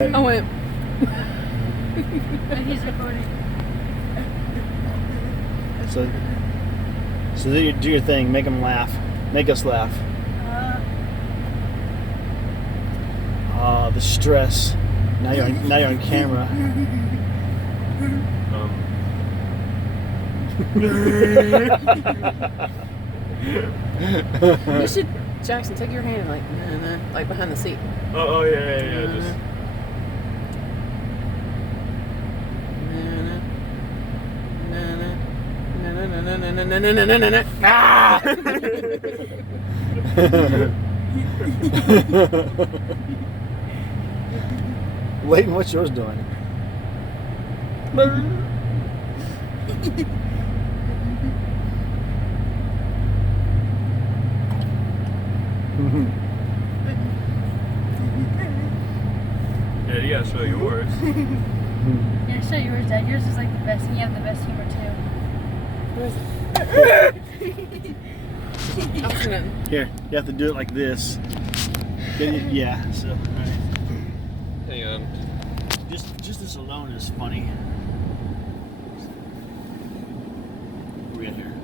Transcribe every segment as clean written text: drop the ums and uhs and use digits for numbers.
I went. And he's recording. So do your thing. Make them laugh. Make us laugh. The stress. Now you're on camera. You should, Jackson, take your hand like behind the seat. Oh yeah. Just. Ah! Leighton, what's yours doing? Yeah, you gotta show yours. Yeah, show yours, Dad. Yours is like the best, and you have the best humor too. Here, you have to do it like this. Yeah. So, all right. Hang on. Just this alone is funny. What we got here?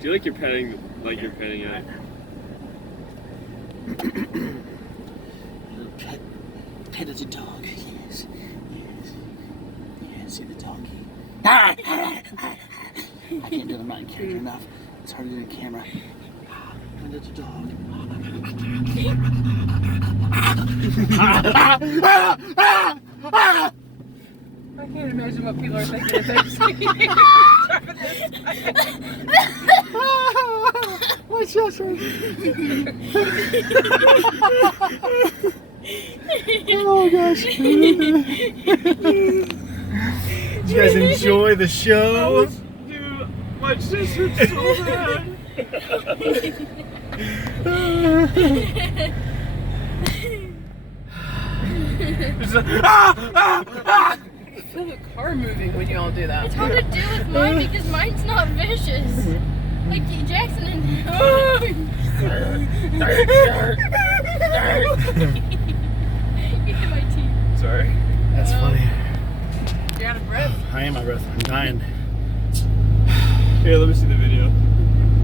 Do you like your petting it? Pet as a dog. Yes. See the doggy. I can't do it. I'm not in character enough. It's hard to do in camera. And it's a dog. I can't imagine what people are thinking if they're seeing My chest hurts. Oh gosh. Did you guys enjoy the show? Dude, my chest hurts so bad. I feel the car moving when you all do that. It's hard to do with mine because mine's not vicious. Like Jackson and you hit my teeth. Sorry. That's funny. You're out of breath. I am out of breath. I'm dying. Here, let me see the video.